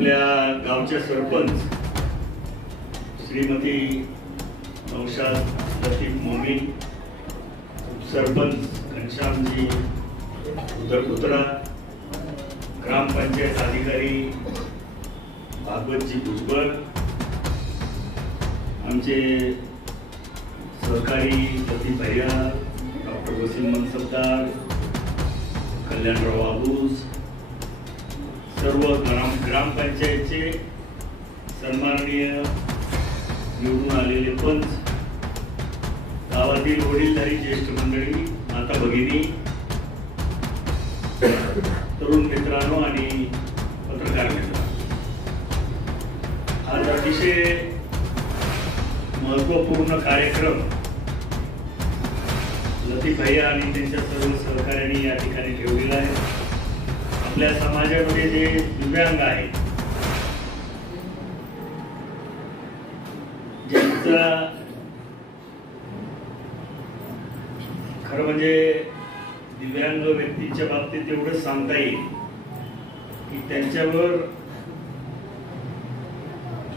आपल्या गावच्या सरपंच श्रीमती नौशाद लतीफ मोमीन, सरपंच घनश्यामजी उदरपुत्रा, ग्रामपंचायत अधिकारी भागवतजी भुजबळ, आमचे सहकारी लतीफ भैया, डॉक्टर वसीम मनसबदार, कल्याणराव आबूस, सर्व ग्रामपंचायतचे सन्माननीय निवडून आलेले पंच, गावातील वडीलधारी ज्येष्ठ मंडळी, माता भगिनी, तरुण मित्रांनो आणि पत्रकार मित्रांनो, आज अतिशय महत्वपूर्ण कार्यक्रम लतीफ भैया आणि त्यांच्या सर्व सहकार्यांनी या ठिकाणी ठेवलेला आहे. आपल्या समाजामध्ये जे दिव्यांग आहेत, ज्यांचा खरं म्हणजे दिव्यांग व्यक्तीच्या बाबतीत एवढंच सांगता येईल की त्यांच्यावर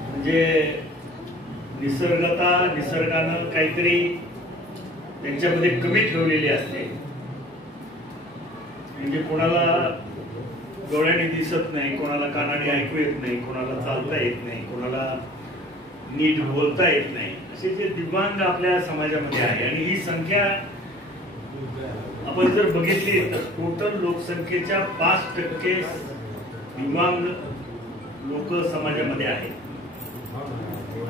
म्हणजे निसर्गानं काहीतरी त्यांच्यामध्ये कमी ठेवलेली असते. म्हणजे कोणाला डोळ्याने दिसत नाही, कोणाला कानाने ऐकू येत नाही, कोणाला चालता येत नाही, कोणाला नीट बोलता येत नाही, असे जे दिव्यांग आपल्या समाजामध्ये आहे. आणि ही संख्या आपण जर बघितली तर टोटल लोकसंख्येच्या 5% दिव्यांग लोक समाजामध्ये आहेत.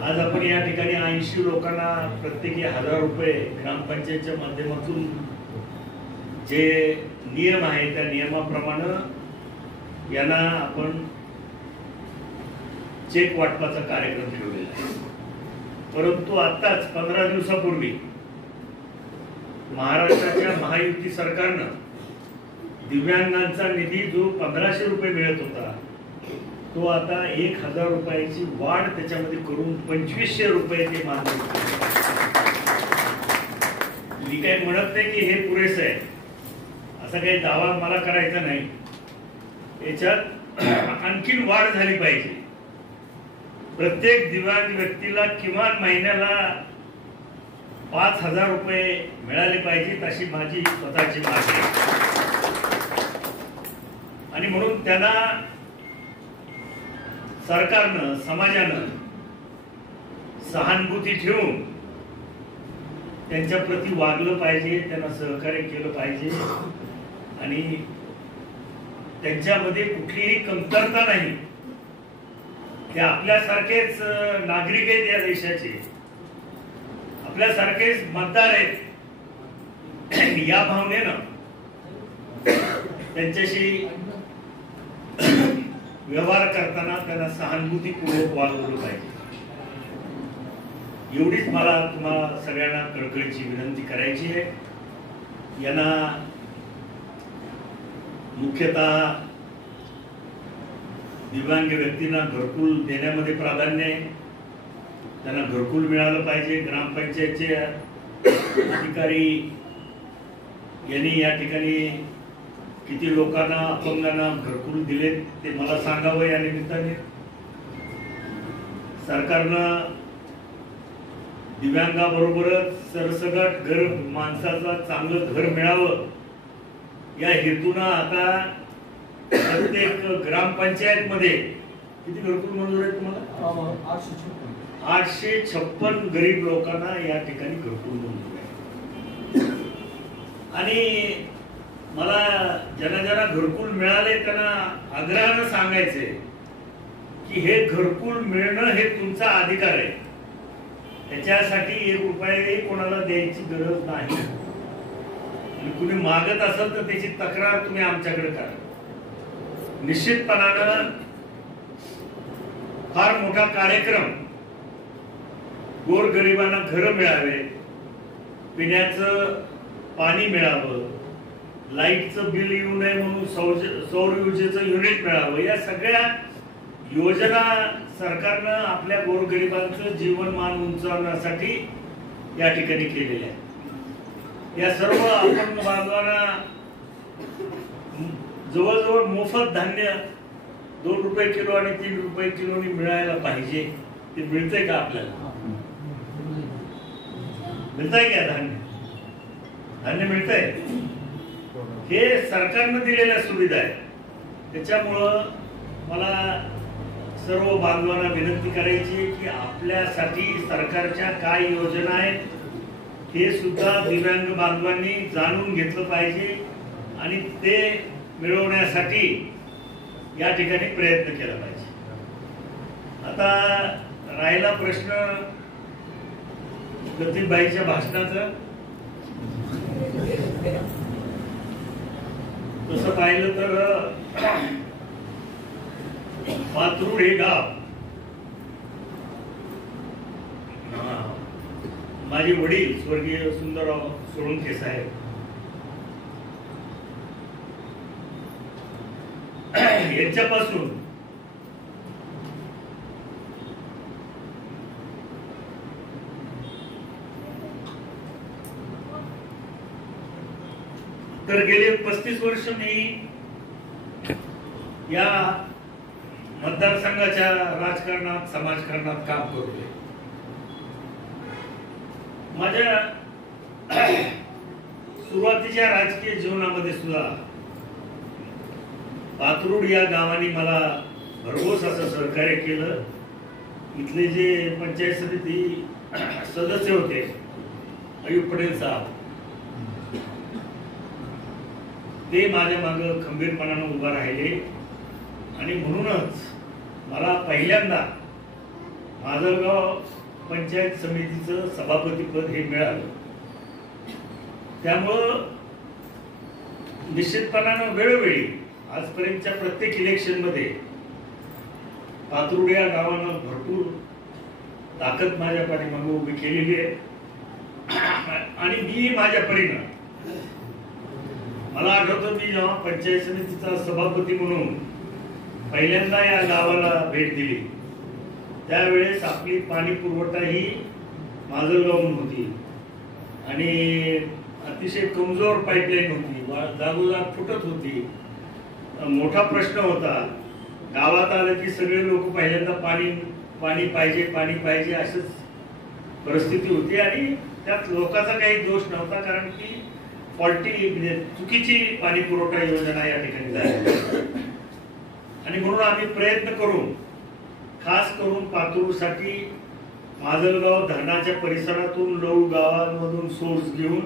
आज आपण या ठिकाणी 80 लोकांना प्रत्येकी 1000 रुपये ग्रामपंचायतच्या माध्यमातून जे नियम आहे त्या नियमाप्रमाणे यांना आपण चेक वाटपाचा कार्यक्रम ठेवलेला आहे. परंतु आताच 15 दिवसापूर्वी महाराष्ट्राच्या महायुती सरकारनं दिव्यांगांचा निधी जो 1500 रुपये मिळत होता तो आता 1000 रुपयाची वाढ त्याच्यामध्ये करून 2500 रुपये ते मानले. मी काही म्हणत नाही की हे पुरेसं आहे, असा काही दावा मला करायचा नाही. याच्यात आणखीन वाढ झाली पाहिजे. प्रत्येक दिव्यांग व्यक्तीला किमान महिन्याला 5000 रुपये मिळाले पाहिजेत अशी माझी स्वतःची मागणी आहे. आणि म्हणून त्यांना सरकारनं, समाजानं सहानुभूती ठेवून त्यांच्या प्रती वागलं पाहिजे, त्यांना सहकार्य केलं पाहिजे आणि त्यांच्यामध्ये कुठलीही कमतरता नाही. ते आपल्यासारखेच नागरिक आहेत, या देशाचे आपल्यासारखेच मतदार आहेत. या भावनेनं त्यांच्याशी व्यवहार करताना त्यांना सहानुभूतीपूर्वक वागवलं पाहिजे. एवढीच मला तुम्हाला सगळ्यांना कळकळीची विनंती करायची आहे. यांना मुख्यतः दिव्यांग व्यक्तींना घरकुल देण्यामध्ये प्राधान्य आहे. त्यांना घरकुल मिळालं पाहिजे. ग्रामपंचायतचे अधिकारी यांनी या ठिकाणी किती लोकांना, अपंगांना घरकुल दिले ते मला सांगावं. या निमित्ताने सरकारनं दिव्यांगाबरोबरच सरसगट घर, माणसाला चांगलं घर मिळावं या हेतून आता प्रत्येक ग्रामपंचायत मध्ये किती घरकुल मंजूर आहे तुम्हाला? 856 गरीब लोकांना या ठिकाणी घरकुल मंजूर आहे. आणि मला ज्यांना घरकुल मिळाले त्यांना आग्रहानं सांगायचंय की हे घरकुल मिळणं हे तुमचा अधिकार आहे. त्याच्यासाठी 1 रुपयाही कोणाला द्यायची गरज नाही. कुणी मागत असेल तर त्याची तक्रार तुम्ही आमच्याकडे करा. निश्चितपणानं फार मोठा कार्यक्रम, गोरगरिबांना घरं मिळावे, पिण्याचं पाणी मिळावं, लाईटचं बिल येऊ नये म्हणून सौर ऊर्जेचं युनिट मिळावं, या सगळ्या योजना सरकारनं आपल्या गोरगरिबांचं जीवनमान उंचावण्यासाठी या ठिकाणी केलेल्या आहेत. या सर्व अपंग बांधवांना जवळजवळ मोफत धान्य ₹2 किलो आणि ₹3 किलोनी मिळायला पाहिजे ते मिळतंय का आपल्याला? मिळतंय का धान्य? धान्य मिळतंय? हे सरकारनं दिलेल्या सुविधा आहे. त्याच्यामुळं मला सर्व बांधवांना विनंती करायची की आपल्यासाठी सरकारच्या काय योजना आहेत हे सुद्धा दिव्यांग बांधवांनी जाणून घेतलं पाहिजे आणि ते मिळवण्यासाठी या ठिकाणी प्रयत्न केला पाहिजे. आता राहिला प्रश्न लतीफबाईच्या भाषणाचा. तसं पाहिलं तर पाथरूड हे गाव माझे वडील स्वर्गीय सुंदरराव सोळंके साहेब यांच्यापासून तर गेले 35 वर्ष मी या मतदारसंघाच्या राजकारणात समाजकारणात काम करतोय. माझ्या सुरुवातीच्या राजकीय जीवनामध्ये सुद्धा पाथरूड या गावाने मला भरघोस असं सहकार्य केलं. इथले जे पंचायत समिती सदस्य होते अयूब पटेल साहेब ते माझ्या मागे खंबीरपणाने उभा राहिले आणि म्हणूनच मला पहिल्यांदा माजलगाव पंचायत समितीचं सभापतीपद हे मिळालं. त्यामुळं निश्चितपणानं वेळोवेळी आजपर्यंतच्या प्रत्येक इलेक्शन मध्ये पाथरूड या गावानं भरपूर ताकद माझ्या पाठीमागे उभी केलेली आहे आणि मी माझ्या परीनं मला आठवतं मी जेव्हा पंचायत समितीचा सभापती म्हणून पहिल्यांदा या गावाला भेट दिली त्यावेळेस आपली पाणी पुरवठा ही माजलगावहून होती आणि अतिशय कमजोर पाईपलाईन होती, जागोजाग फुटत होती. मोठा प्रश्न होता. गावात आलं की सगळे लोक पहिल्यांदा पाणी पाहिजे अशीच परिस्थिती होती आणि त्यात लोकांचा काही दोष नव्हता कारण की फॉल्टी म्हणजे चुकीची पाणी पुरवठा योजना या ठिकाणी झाली आणि म्हणून आम्ही प्रयत्न करून खास करून पाथरूडसाठी माजलगाव धरणाच्या परिसरातून 9 गावांमधून सोर्स घेऊन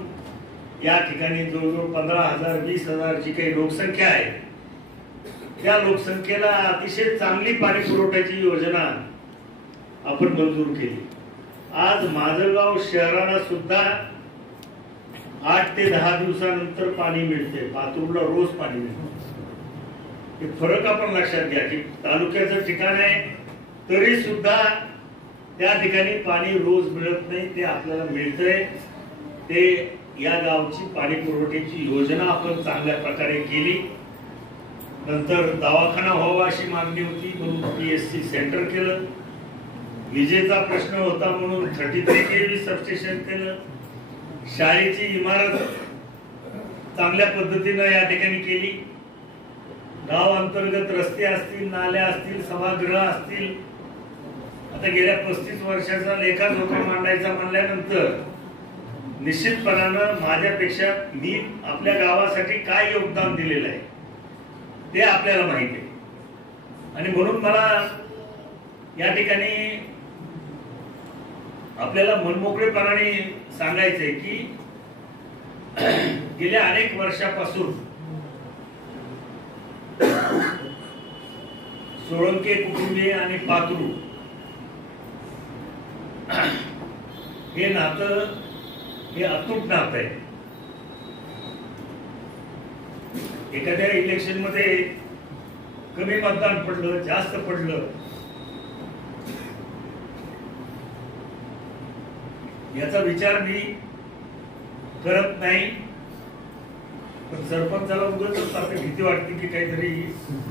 या ठिकाणी जवळजवळ 15,000 20,000 जी काही लोकसंख्या आहे त्या लोकसंख्येला अतिशय चांगली पाणी पुरवठ्याची योजना आपण मंजूर केली. आज माजलगाव शहराला सुद्धा 8 ते 10 दिवसानंतर पाणी मिळते. पाथरूडला रोज पाणी मिळते. हे फरक आपण लक्षात घ्या की तालुक्याचं ठिकाण आहे तरी सुद्धा त्या ठिकाणी पाणी रोज मिळत नाही, ते आपल्याला मिळतंय. ते या गावची पाणी पुरवठ्याची योजना आपण चांगल्या प्रकारे केली. नंतर दवाखाना व्हावा अशी मागणी होती म्हणून PSC सेंटर केलं. विजेचा प्रश्न होता म्हणून 33 kV सबस्टेशन केलं. शाळेची इमारत चांगल्या पद्धतीनं या ठिकाणी केली. गाव अंतर्गत रस्ते असतील, नाल्या असतील, सभागृह असतील. आता गेल्या 35 वर्षाचा लेखाजोखा मांडायचा म्हणल्यानंतर निश्चितपणानं माझ्यापेक्षा मी आपल्या गावासाठी काय योगदान दिलेलं आहे ते आपल्याला माहिती आहे आणि म्हणून मला या ठिकाणी आपल्याला मनमोकळेपणाने सांगायचंय की गेल्या अनेक वर्षापासून सोळंके कुटुंबीय आणि पाथरूड हे नातं हे अतूट नातं आहे. एखाद्या इलेक्शन मध्ये कमी मतदान पडलं, जास्त पडलं, याचा विचार मी करत नाही. पण सरपंचाला उगाच आपली भीती वाटते की काहीतरी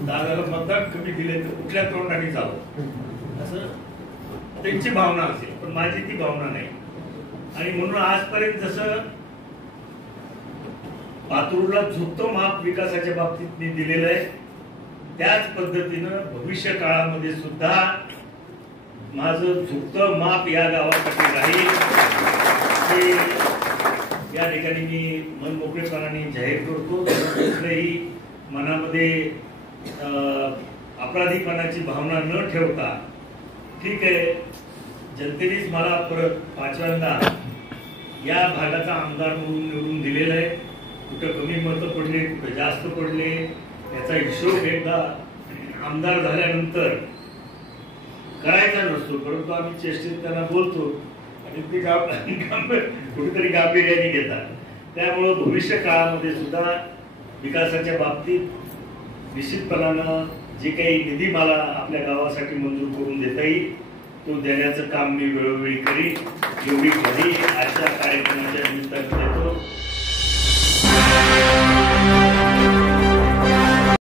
दादाला मतदान कमी दिले तर कुठल्या तोंडाने जावं असं त्यांची भावना असेल, पण माझी ती भावना नाही. आणि म्हणून आजपर्यंत जसं पाथरूडला झुकतो माप विकासाच्या बाबतीत मी दिलेलं आहे त्याच पद्धतीनं भविष्य काळामध्ये सुद्धा माझं झुकतं माप या गावासाठी राहील हे या ठिकाणी मी मनमोकळेपणाने जाहीर करतो. दुसरेही मनामध्ये अपराधीपणाची भावना न ठेवता, ठीक आहे, जनतेनेच मला परत 5व्यांदा या भागाचा आमदार म्हणून निवडून दिलेलं आहे. कुठं कमी मतं पडले, कुठं जास्त पडले, याचा हिशोब एकदा आमदार झाल्यानंतर करायचा नसतो, परंतु आम्ही चेष्टेत त्यांना बोलतो आणि ते कुठेतरी गांभीर्याने घेतात. त्यामुळं भविष्य काळामध्ये सुद्धा विकासाच्या बाबतीत निश्चितपणानं जे काही निधी मला आपल्या गावासाठी मंजूर करून देता येईल तो देण्याचं काम मी वेळोवेळी करीन. एवढी घरी आजच्या कार्यक्रमाच्या निमित्तानं